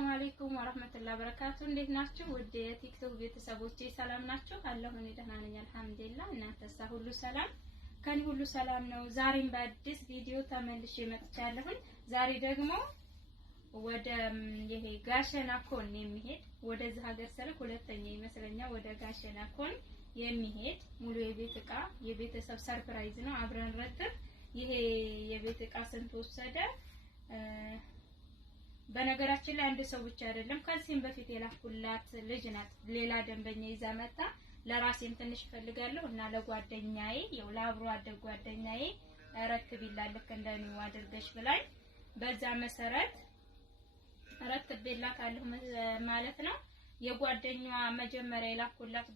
ሰላም አለይኩም ወራህመቱላሂ ወበረካቱ። እንዴት ናችሁ? ወደ ቲክቶክ ቤተሰቦቼ ሰላም ናችሁ? አላህ እኔ ደህና ነኝ አልሐምዱሊላህ። እናንተሳ ሁሉ ሰላም? ከኔ ሁሉ ሰላም ነው። ዛሬም በአዲስ ቪዲዮ ተመልሼ መጥቻለሁ። ዛሬ ደግሞ ወደ ይሄ ጋሸና ኮን የሚሄድ ወደዚህ ሀገር ሰልክ ሁለተኛ ይመስለኛል ወደ ጋሸና ኮን የሚሄድ ሙሉ የቤት እቃ የቤተሰብ ሰርፕራይዝ ነው። አብረን ረትብ ይሄ የቤት እቃ ስንት ወሰደ? በነገራችን ላይ አንድ ሰው ብቻ አይደለም። ከዚህም በፊት የላኩላት ልጅ ናት። ሌላ ደንበኛ ይዛ መጣ። ለራሴም ትንሽ ፈልጋለሁ እና ለጓደኛዬ ያው ለአብሮ አደግ ጓደኛዬ ረክቢላልክ እንደኔው አድርገሽ ብላኝ በዛ መሰረት ረክቤላታለሁ ማለት ነው። የጓደኛዋ መጀመሪያ የላኩላት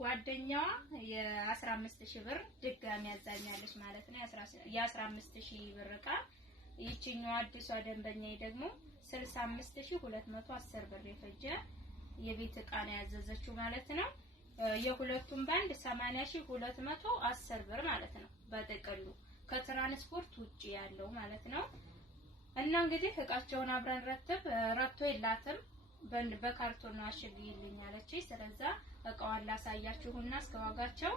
ጓደኛዋ የ15000 ብር ድጋሚ ያዛኛለች ማለት ነው። የ15000 ብር እቃ ይቺኛው አዲሷ ደንበኛዬ ደግሞ 65210 ብር የፈጀ የቤት እቃ ነው ያዘዘችው ማለት ነው። የሁለቱም ባንድ 80210 ብር ማለት ነው በጥቅሉ ከትራንስፖርት ውጪ ያለው ማለት ነው። እና እንግዲህ እቃቸውን አብረን ረቶ የላትም በካርቶን ነው አሽግልኝ አለችኝ። ስለዚህ እቃዋን ላሳያችሁና እስከዋጋቸው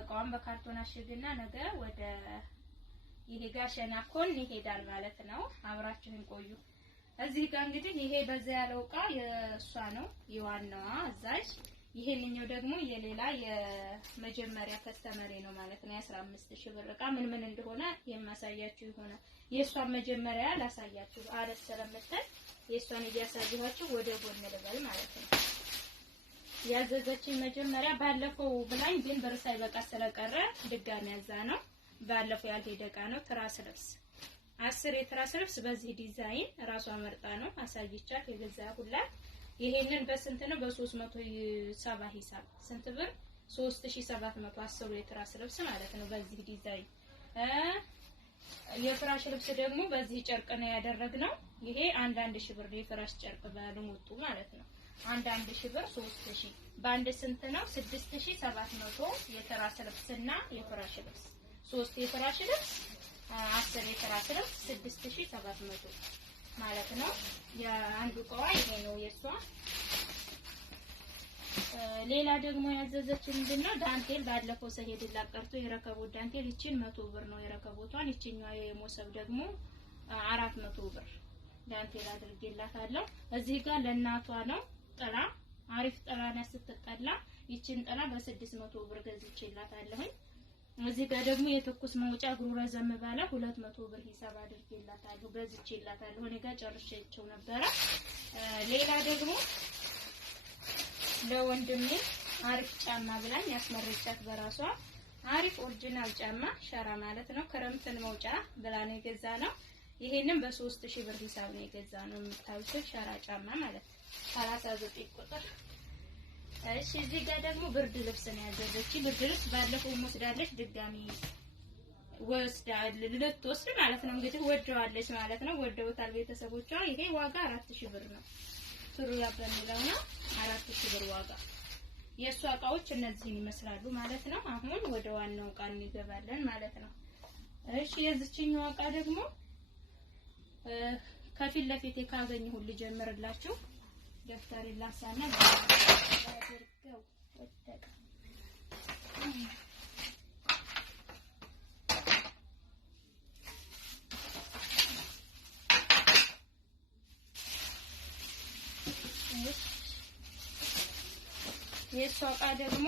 እቃዋን በካርቶን አሽግና ነገ ወደ ይሄ ጋሸና ኮን ይሄዳል ማለት ነው። አብራችሁን ቆዩ። እዚህ ጋር እንግዲህ ይሄ በዛ ያለው እቃ የሷ ነው የዋናዋ አዛዥ። ይሄንኛው ደግሞ የሌላ የመጀመሪያ ከስተመሬ ነው ማለት ነው። የ15000 ብር እቃ ምን እንደሆነ የማሳያችሁ ይሆናል። የሷን መጀመሪያ ላሳያችሁ አረስ ስለምትል የሷን እያሳየኋችሁ ወደ ጎን ልበል ማለት ነው። ያዘዘችኝ መጀመሪያ ባለፈው ብላኝ ግን ብር ሳይበቃ ስለቀረ ድጋሚ ያዛ ነው። ባለፈው ያልሄደ እቃ ነው። ትራስ ልብስ 10 የትራስ ልብስ በዚህ ዲዛይን ራሷ መርጣ ነው አሳይቻት የገዛሁላት። ይሄንን በስንት ነው? በ370 ሂሳብ ስንት ብር? 3710 የትራስ ልብስ ማለት ነው በዚህ ዲዛይን። የፍራሽ ልብስ ደግሞ በዚህ ጨርቅ ነው ያደረግነው። ይሄ 1000 ብር የፍራሽ ጨርቅ ባለሙጡ ማለት ነው። 1000 ብር 3000 በአንድ ስንት ነው? 6700 የትራስ ልብስና የፍራሽ ልብስ 3 የፍራሽ ልብስ 10 የትራስ ልብስ 6700 ማለት ነው። የአንዱ እቃዋ ይሄ ነው የሷ። ሌላ ደግሞ ያዘዘችን ምንድነው? ዳንቴል ባለፈው ሰሄድላት ቀርቶ የረከቦት ዳንቴል ይቺን 100 ብር ነው የረከቦቷን። ይቺኛው የሞሰብ ደግሞ 400 ብር ዳንቴል አድርጌላታለሁ። እዚህ ጋር ለእናቷ ነው ጥላ አሪፍ ጥላ ነው ስትጠላ። ይቺን ጥላ በ600 ብር ገዝቼላታለሁ። እዚህ ጋር ደግሞ የትኩስ መውጫ እግሩ ረዘም ባለ 200 ብር ሂሳብ አድርጌላታለሁ ገዝቼላታለሁ። እኔ ጋር ጨርሼቸው ነበረ። ሌላ ደግሞ ለወንድሜ አሪፍ ጫማ ብላኝ ያስመረቻት በራሷ አሪፍ ኦሪጂናል ጫማ ሸራ ማለት ነው። ክረምትን መውጫ ብላ ነው የገዛ ነው። ይሄንን በ3000 ብር ሂሳብ ነው የገዛ ነው። የምታዩት ሸራ ጫማ ማለት 39 ቁጥር። እሺ እዚህ ጋር ደግሞ ብርድ ልብስ ነው ያዘዘችኝ። ብርድ ልብስ ባለፈው ወስዳለች ድጋሚ ልትወስድ ማለት ነው። እንግዲህ ወደዋለች ማለት ነው። ወደውታል ቤተሰቦቿ። ይሄ ዋጋ 4000 ብር ነው። ጥሩ ያበላው ነው 4000 ብር ዋጋ። የሷ እቃዎች እነዚህን ይመስላሉ ማለት ነው። አሁን ወደ ዋናው እቃ እንገባለን ማለት ነው። እሺ የዚህኛው እቃ ደግሞ ከፊት ለፊት ካገኘሁ ልጀምርላችሁ። ደፍተር ላሳና አድርገው ወደቀ። የሷ እቃ ደግሞ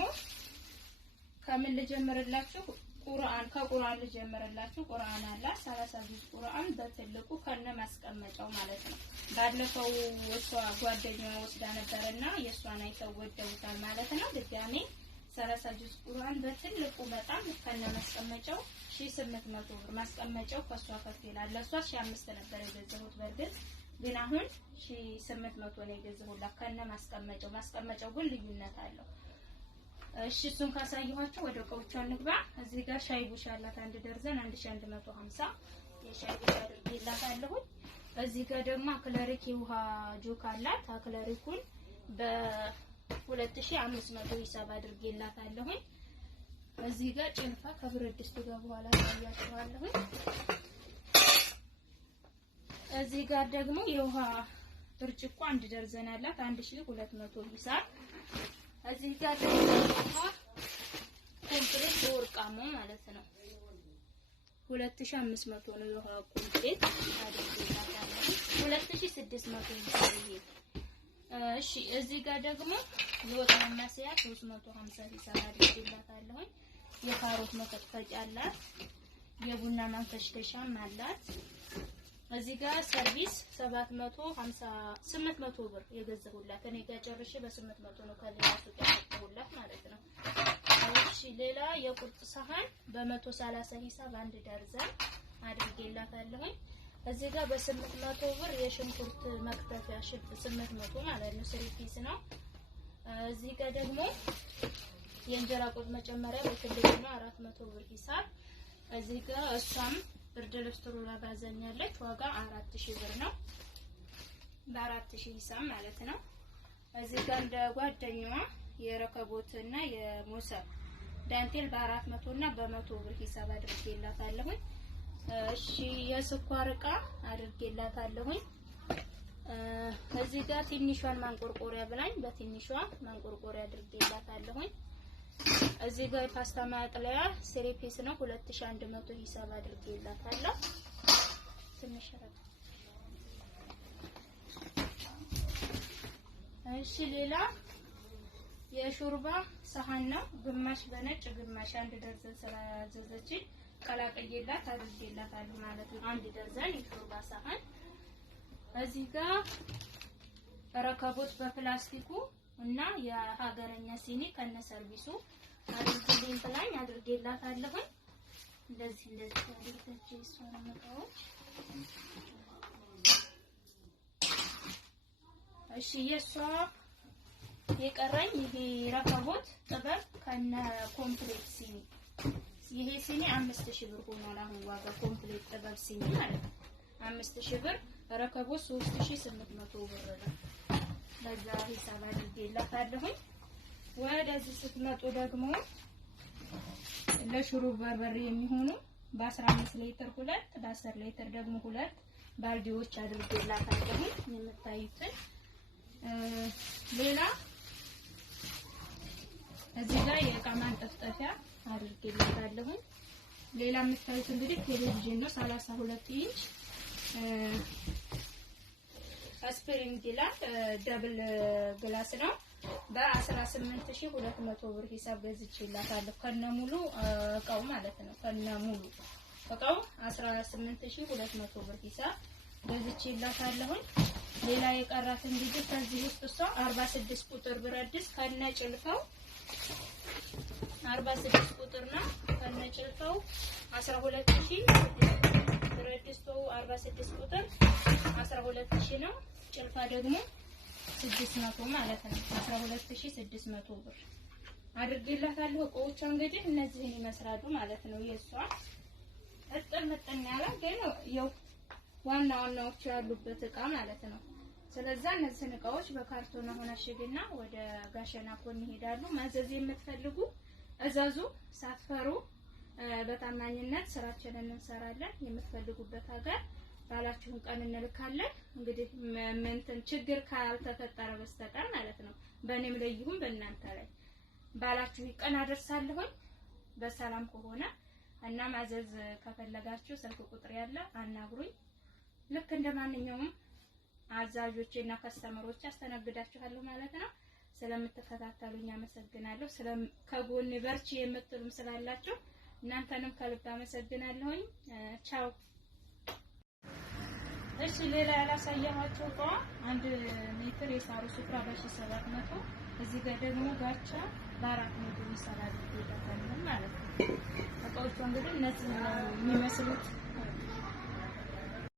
ከምን ልጀምርላችሁ? ከቁርአን ልጀምርላችሁ። ቁርአን አለ 30 ጁዝ ቁርአን በትልቁ ከነ ማስቀመጫው ማለት ነው። ባለፈው እሷ ጓደኛዋ ወስዳ ነበርና የሷን አይተው ወደውታል ማለት ነው። ድጋሜ 30 ጁዝ ቁርአን በትልቁ በጣም ከነ ማስቀመጫው 1800 ብር። ማስቀመጫው ከሷ ከፍ ይላል። ለሷ 1500 ነበር የገዛሁት በርግጥ ግን አሁን 1800 ነው የገዛሁላት ከነ ማስቀመጫው። ማስቀመጫው ግን ልዩነት አለው። እሺ እሱን ካሳየኋችሁ ወደ እቃዎቿ እንግባ። እዚህ ጋር ሻይ ቡሽ አላት 1 ደርዘን 1150 የሻይ ቡሽ አድርጌላታለሁ። እዚህ ጋር ደግሞ አክለሪክ የውሃ ጆክ አላት። አክለሪኩን በ2500 ሂሳብ አድርጌላታለሁ። እዚህ ጋር ጭልፋ ከብረት ድስቱ ጋር በኋላ ታያችኋለሁ። እዚህ ጋር ደግሞ የውሃ ብርጭቆ 1 ደርዘን አላት 1200 ሂሳብ። እዚህ ጋር ደግሞ ኮምፕሌት ወርቃማ ማለት ነው 2500 ነው የውሃ ኮምፕሌት አድርጌላታለሁ 2600 ሂሳብ ይሄ። እሺ እዚህ ጋር ደግሞ የወጥ ማማሰያ 350 ሂሳብ አድርጌላታለሁ። የካሮት መፈትፈጫ አላት፣ የቡና ማንከሽከሻም አላት። እዚህ ጋር ሰርቪስ 800 ብር የገዛሁላት እኔ ጋር ጨርሼ በ800 ነው ከሌላ ሱቅ ያመጣሁላት ማለት ነው። እሺ ሌላ የቁርጥ ሳህን በ130 ሂሳብ 1 ደርዘን አድርጌላታለሁ። እዚህ ጋር በ800 ብር የሽንኩርት መክተፊያ 800 ማለት ነው 3 ፒስ ነው። እዚህ ጋር ደግሞ የእንጀራ ቁጥ መጨመሪያ በትልቁ ነው 400 ብር ሂሳብ። እዚህ ጋር እሷም ብርድ ልብስ ሩላ ባዘኛለች ዋጋ 4000 ብር ነው በ4000 ሂሳብ ማለት ነው። እዚህ ጋር እንደ ጓደኛዋ የረከቦትና የሞሰብ ዳንቴል በ400 እና በ100 ብር ሂሳብ አድርጌላታለሁ። እሺ የስኳር ዕቃ አድርጌላታለሁ። እዚህ ጋር ትንሿን ማንቆርቆሪያ ብላኝ በትንሿ ማንቆርቆሪያ አድርጌላታለሁ። እዚህ ጋር የፓስታ ማጥለያ ሴሪፒስ ነው 2100 ሂሳብ አድርጌላታለሁ። ትንሽ ረጋ። እሺ ሌላ የሾርባ ሳህን ነው ግማሽ በነጭ ግማሽ 1 ደርዘን ስላዘዘች ቀላቅዬላት አድርጌላታለሁ ማለት ነው 1 ደርዘን የሾርባ ሳህን። እዚህ ጋር ረከቦት በፕላስቲኩ እና የሀገረኛ ሲኒ ከነ ሰርቪሱ አድርጌልኝ ብላኝ አድርጌላታለሁ። እንደዚህ አድርጌች እሷን መጣዎች። እሺ የሷ የቀረኝ ይሄ ረከቦት ጥበብ ከነ ኮምፕሌት ሲኒ ይሄ ሲኒ 5000 ብር ሆኗል አሁን ዋጋ ኮምፕሌት ጥበብ ሲኒ ማለት ነው 5000 ብር ረከቦት 3800 ብር ነው። ለዛ ሂሳብ አድርጌላታለሁ። ወደዚህ ስትመጡ ደግሞ ለሽሩብ በርበሬ የሚሆኑ በ15 ሊትር 2 በ10 ሊትር ደግሞ 2 ባልዲዎች አድርጌላታለሁ የምታዩትን። ሌላ እዚህ ጋር የእቃ ማንጠፍጠፊያ አድርጌላታለሁ። ሌላ የምታዩት እንግዲህ ቴሌቪዥን ነው 32 ኢንች ስፕሪንግ ግላስ ደብል ግላስ ነው በ18200 ብር ሂሳብ ገዝቼላታለሁ ከነሙሉ እቃው ማለት ነው። ከነሙሉ እቃው 18200 ብር ሂሳብ ገዝቼላታለሁ። ሌላ የቀራት እንግዲህ ከዚህ ውስጥ እሷ 46 ቁጥር ብረት ድስት ከነ ጭልፋው 46 ቁጥር ነው ከነ ጭልፋው 12000 ብረት ድስቱ 46 ቁጥር 12000 ነው። ጭልፋ ደግሞ 600 ማለት ነው 12600 ብር አድርጌላታለሁ። እቃዎቿ እንግዲህ እነዚህን ይመስላሉ ማለት ነው። የሷ እጥር ምጥን ያለ ግን ያው ዋና ዋናዎቹ ያሉበት እቃ ማለት ነው። ስለዚህ እነዚህን እቃዎች በካርቶን አሁን አሽግና ወደ ጋሸና ኮን ይሄዳሉ። ማዘዝ የምትፈልጉ እዛዙ ሳትፈሩ በታማኝነት ስራችንን እንሰራለን። የምትፈልጉበት ሀገር ባላችሁን ቀን እንልካለን። እንግዲህ ምንትን ችግር ካልተፈጠረ በስተቀር ማለት ነው። በእኔም ላይ ይሁን በእናንተ ላይ ባላችሁ ቀን አደርሳለሁ በሰላም ከሆነ እና ማዘዝ ከፈለጋችሁ ስልክ ቁጥር ያለ አናግሩኝ። ልክ እንደማንኛውም አዛዦቼና ከስተመሮች አስተናግዳችኋለሁ ማለት ነው። ስለምትከታተሉኝ አመሰግናለሁ። ከጎን በርቺ የምትሉም ስላላችሁ እናንተንም ከልብ አመሰግናለሁኝ። ቻው። እሺ ሌላ ያላሳየኋችሁ እቃ 1 ሜትር የሳሩ ሱፍራ በ1700 እዚህ ጋር ደግሞ ጋቻ በ400 ይሰራል ይደታል ማለት ነው። እቃዎቹ እንግዲህ እነዚህ የሚመስሉት